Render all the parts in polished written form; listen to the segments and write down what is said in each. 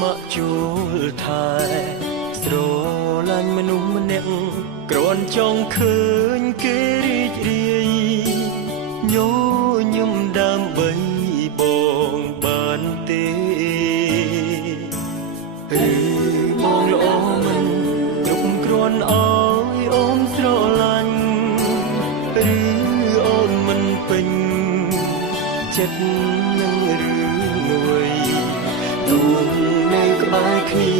មកជួលថែស្រឡាញ់មនុស្សម្នាក់គ្រាន់ចង់ឃើញគេរីករាយញញឹមដើម្បីបងបានទេឬបងល្អមិនគ្រប់គ្រាន់អើយអូនស្រឡាញ់ឬអូនមិនពេញចិត្តនឹងរឿងអ្វីទូនៅក្បែរគ្នា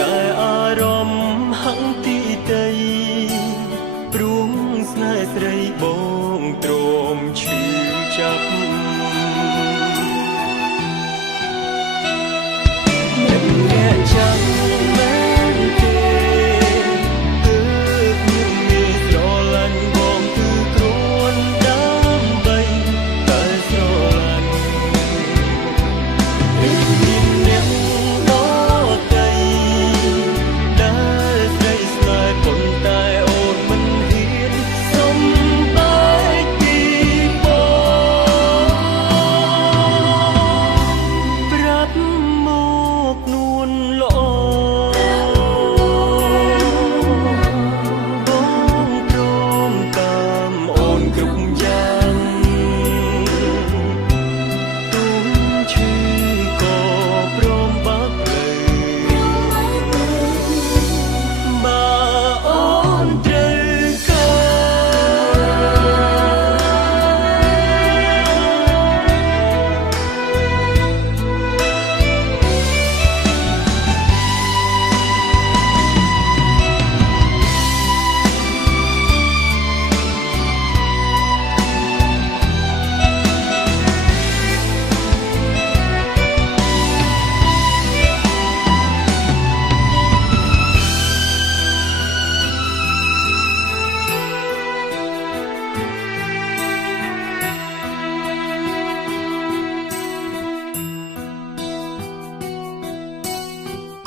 តែអារម្មណ៍ហង្សទីតីព្រោះស្នេហ៍ស្រីបងទ្រាំឈឺចាប់អ្នកចាំមែនទេគឺខ្ញុំមានស្រឡាញ់បងគឺគ្រាន់ដើម្បីតែស្រឡាញ់មានអ្នកដទៃដែលស្រីស្នេហ៍ប៉ុន្តែអូនមិនហ៊ានសុំបែកពីបងប្រាប់មកនួនល្អបងព្រមតាមអូនគ្រប់យ៉ាងទុំឈឺក៏ព្រមបាក់លើបើអូនត្រូវការ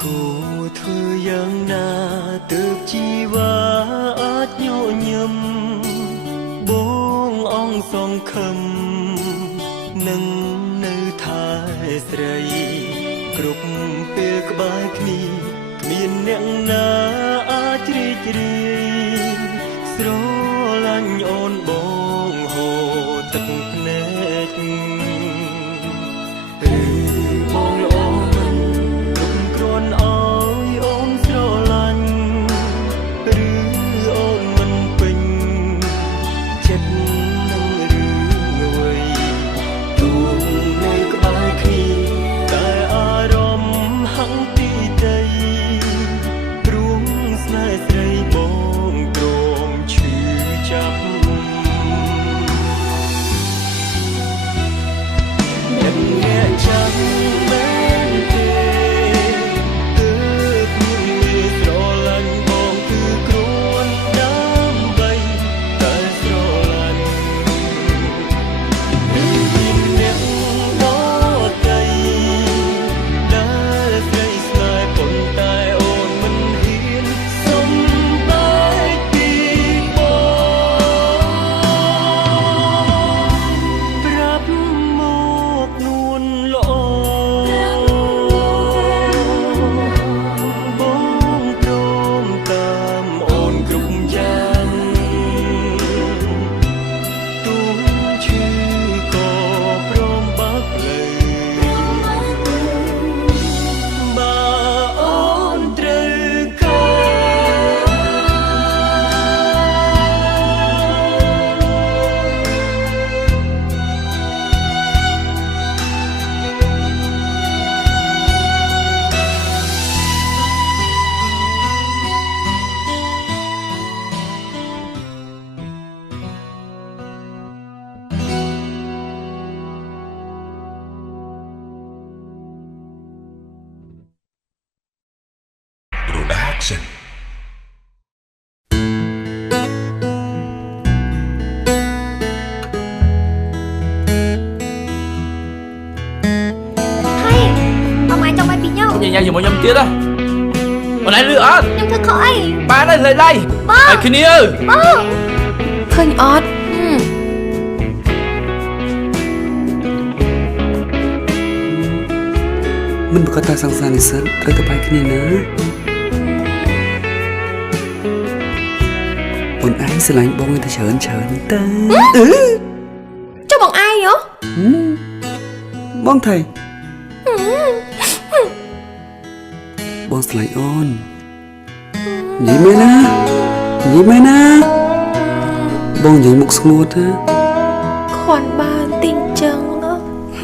គួរធ្វើយ៉ាងណាទើបជីវ៉ាអាចញញឹមបងអង្គសង្ឃឹមនឹងនៅថែស្រីគ្រប់ពេលក្បែរគ្នាគ្មានអ្នកណាអាចរីករាយស្រឡាញ់អូនបងហូរទឹកភ្នែកឬបងល្អមិនគ្រាន់អើយអូនស្រឡាញ់ឬអូនមិនពេញចិត្តនឹងរឿងអ្វីទូនៅក្បែរគ្នាតែអារម្មណ៍ហង្សទីតីព្រោះស្នេហ៍ស្រីបងទ្រាំឈឺចាប់អ្នកចាំមែនទេគឺខ្ញុំមានស្រឡាញ់បងគឺគ្រាន់ដើម្បីតែស្រឡាញ់មានអ្នកដទៃដែលស្រីស្នេហ៍ប៉ុន្តែអូនមិនហ៊ានសុំបែកពីបងប្រាប់មកនួនល្អបងព្រមតាមអូនគ្រប់យ៉ាងទុំឈឺក៏ព្រមបាក់លើបើអូនត្រូវការProduction. ហើយអមអាចចង់បាយពីខ្ញុំ ខ្ញុំញ៉ាំជាមួយខ្ញុំទៀតហ៎បងឯងលឺអត់ ខ្ញុំធ្វើខុសអី បានហើយលេខដៃ បង ឲ្យគ្នា បងឃើញអត់ មិនប្រកាសថាសង្សារនិស្សិតត្រូវទៅបាយគ្នាណាបងឯងស្រឡាញ់បងទៅច្រើនទៅ ចុះបងអាយហ៎ បងថៃបងស្រឡាញ់អូននិយាយមែនណាបងនិយាយមុខស្ងួតណា ខួនបានទីងចឹងណា ភ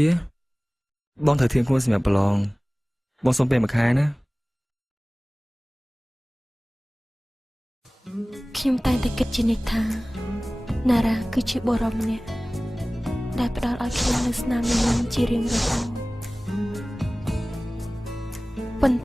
ាបងត្រូវធៀងខ្លួនសម្រាប់ប្រឡងបងសុំពេលមួយខែណា ខ្ញុំតែងតែគិតជានិច្ចថាណារ៉ាគឺជាបុរសម្នាក់ដែលផ្ដល់ឲ្យខ្ញុំនូវស្នាមញញឹមជារៀងរហូត